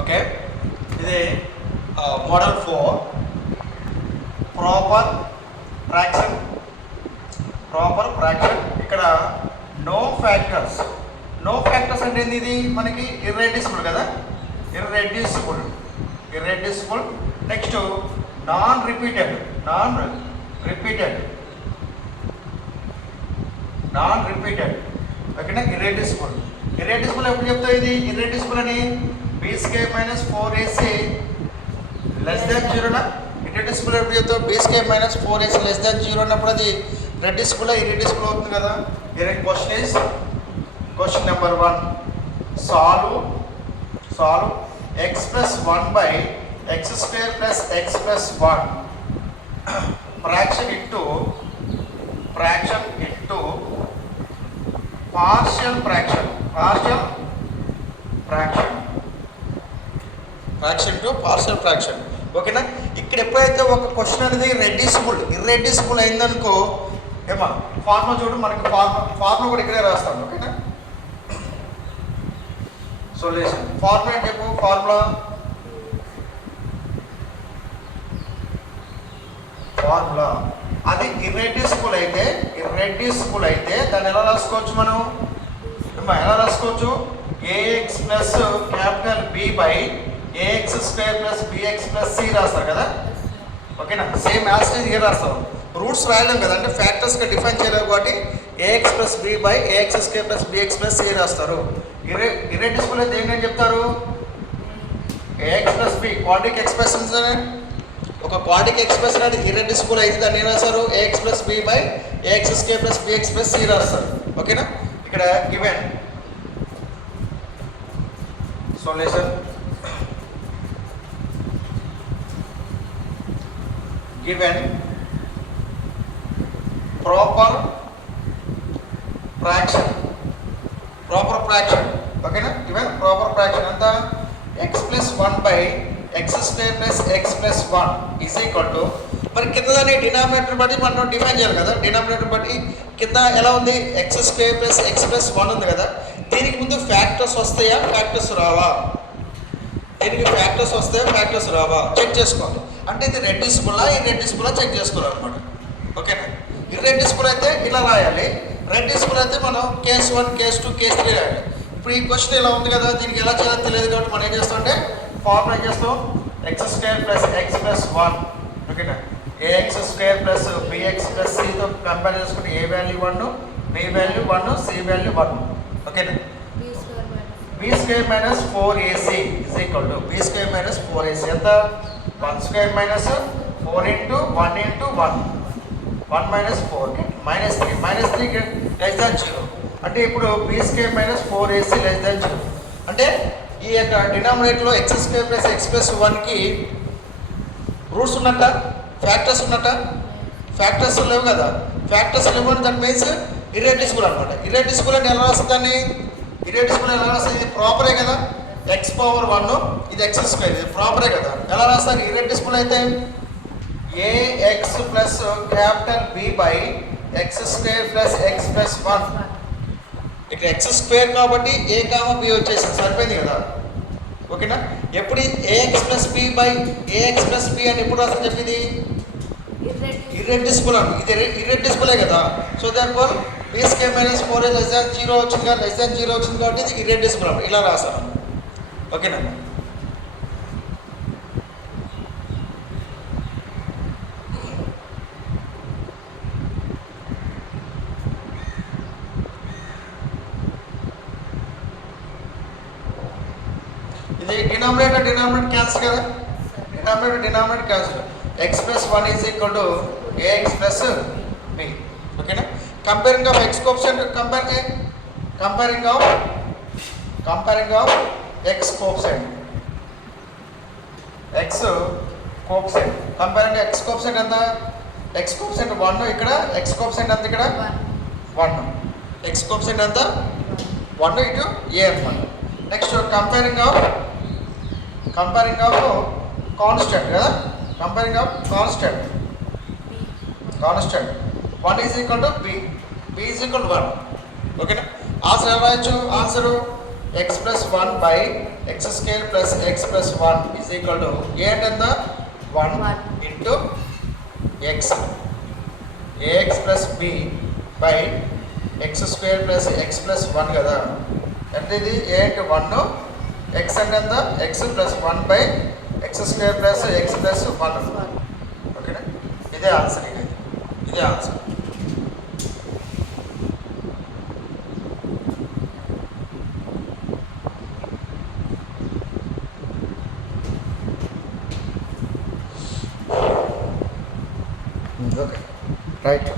Okay, ఇది model 4 proper fraction. ఇక్కడ no factors అంటే ఏంది? ఇది మనకి ఇర్రెడ్యూసిబుల్ కదా, ఇర్రెడ్యూసిబుల్. Next non repeated. ఓకేనా? ఇర్రెడ్యూసిబుల్ ఎప్పుడు చెప్తావు ఇది ఇర్రెడ్యూసిబుల్ అని? b² - 4ac less than 0 irreducible ఎప్పుడు చెప్తావు? b² - 4ac లెస్ దాన్ 0 అన్నప్పుడు అది రెడ్యూసిబుల్ ఇర్రెడ్యూసిబుల్ అవుతుంది కదా. Question number 1, solve x + 1 / x² + x + 1 fraction into partial fraction to partial fraction. ఓకేనా? ఇక్కడ ఎప్పుడైతే ఒక క్వశ్చన్ అనేది ఇర్రెడ్యూసిబుల్ అయిందనుకో, ఏమా ఫార్ములా చూడు, మనకి ఫార్ములా కూడా ఇక్కడే రాస్తాను. ఓకేనా? సొల్యూషన్ ఫార్ములా ఏంటి చెప్పు? ఫార్ములా అది ఇర్రెడ్యూసిబుల్ అయితే దాన్ని ఎలా రాసుకోవచ్చు మనం? ఎలా రాసుకోవచ్చు? ax + B / ax² + bx + c రాస్తారు కదా. ఓకేనా? సేమ్ యాజ్ ఇట్ ఈజ్ రాస్తాం. రూట్స్ రాయలేం కదా, అంటే ఫ్యాక్టర్స్గా డిఫైన్ చేయలేము కాబట్టి ax + b / ax² + bx + c రాస్తారు. ఇర్రెడ్యూసిబుల్ అయితే ఏంటని చెప్తారు? ax + b quadric expressions. ఒక క్వాడ్రిక్ ఎక్స్ప్రెషన్ అనేది ఇర్రెడ్యూసిబుల్ అయితే దాన్ని ఏం రాస్తారు? ax + b / ax² + bx + c రాస్తారు. ఓకేనా? ఇక్కడ గివెన్ సొల్యూషన్ ప్రాపర్ ఫ్రాక్షన్. ఓకేనా? గివెన్ ప్రాపర్ ఫ్రాక్షన్ అంతా x + 1 / x² + x + 1 is equal to, మరి కింద దాన్ని డినామినేటర్ బట్టి మనం డిఫైన్ చేయాలి కదా. డినామినేటర్ బట్టి కింద ఎలా ఉంది? x² + x + 1 ఉంది కదా. దీనికి ముందు ఫ్యాక్టర్స్ వస్తాయా, ఫ్యాక్టర్స్ రావా? చెక్ చేసుకోవాలి. అంటే ఇది రెడ్యూసిబులా ఇర్రెడ్యూసిబులా చెక్ చేసుకోవాలి అనమాట. ఓకేనా? ఇర్రెడ్యూసిబుల్ అయితే ఇలా రాయాలి, రెడ్యూసిబుల్ అయితే మనం కేస్ 1, కేస్ 2, కేస్ 3 రాయాలి. ఇప్పుడు ఈ క్వశ్చన్ ఇలా ఉంది కదా, దీనికి ఎలా చేయాలో తెలియదు కాబట్టి మనం ఏం చేస్తామంటే ఫార్ములా చేస్తాం x² + x + 1. ఓకేనా? ax² + bx + cతో కంపేర్ చేసుకుంటే a value 1, b value 1, c value 1. ఓకేనా? b² - 4ac is equal to b² - 4ac ఎంత? 1² - 4 × 1 × 1 1 - 4 -3 లెస్ దాన్ 0. అంటే ఇప్పుడు b² - 4ac లెస్ దాన్ 0. అంటే ఈ యొక్క డినామినేటర్లో x² + x + 1కి రూట్స్ ఉన్నట్ట, ఫ్యాక్టర్స్ లేవు కదా. ఫ్యాక్టర్స్ లేవు అంటే దట్ మీన్స్ ఇర్రెడ్యూసిబుల్ అనమాట. ఇర్రెడ్యూసిబుల్ అంటే ఎలా వస్తుంది దాన్ని? ఇది ప్రాపరే కదా, x⁻1 ఇది x², ఇది ప్రాపరే కదా. ఎలా రాస్తారు ఇర్రెడ్యూసిబుల్ అయితే? ax + B / x² + x + 1. ఇక్కడ x² కాబట్టి a, b వచ్చేసింది, సరిపోయింది కదా. ఓకేనా? ఎప్పుడు ax + b / ax + b అని ఎప్పుడు రాస్తారు చెప్పింది? ఇర్రెడ్యూసిబుల్ అని. ఇది ఇర్రెడ్యూసిబులే కదా. So therefore b² - 4 less than 0 వచ్చింది కాబట్టి ఇది ఇర్రెడ్యూసిబుల్ అని ఇలా రాస్తాను. ఓకేనా? ఇది డినామినేటర్ క్యాన్సిల్ కదా, denominator cancel. x + 1 is equal to ax + b. ఓకేనా? Comparing of x coefficient comparing of x coefficient comparing x coefficient ఎంత? x కోఎఫిషియంట్ 1 ఇక్కడ, x కోఎఫిషియంట్ ఎంత ఇక్కడ? 1. x కోఎఫిషియంట్ ఎంత? 1 ఇటు a అనమాట. నెక్స్ట్ కంపేరింగ్ ఆఫ్ కాన్స్టెంట్ కదా, comparing of constant 1 is equal to b is equal to 1. ఓకేనా? Answer ఎలా రాయొచ్చు? Answer X plus 1 by X square plus X plus 1 is equal to A అంటే ఎంత 1 into X A X plus B by X square plus X plus 1 కదా. అంటే ఇది ఏ అంటే 1 X అంటే ఎంత X plus 1 by X square plus X plus 1. ఓకేనా, ఇదే ఆన్సర్. ఇదే ఆన్సర్. Okay right.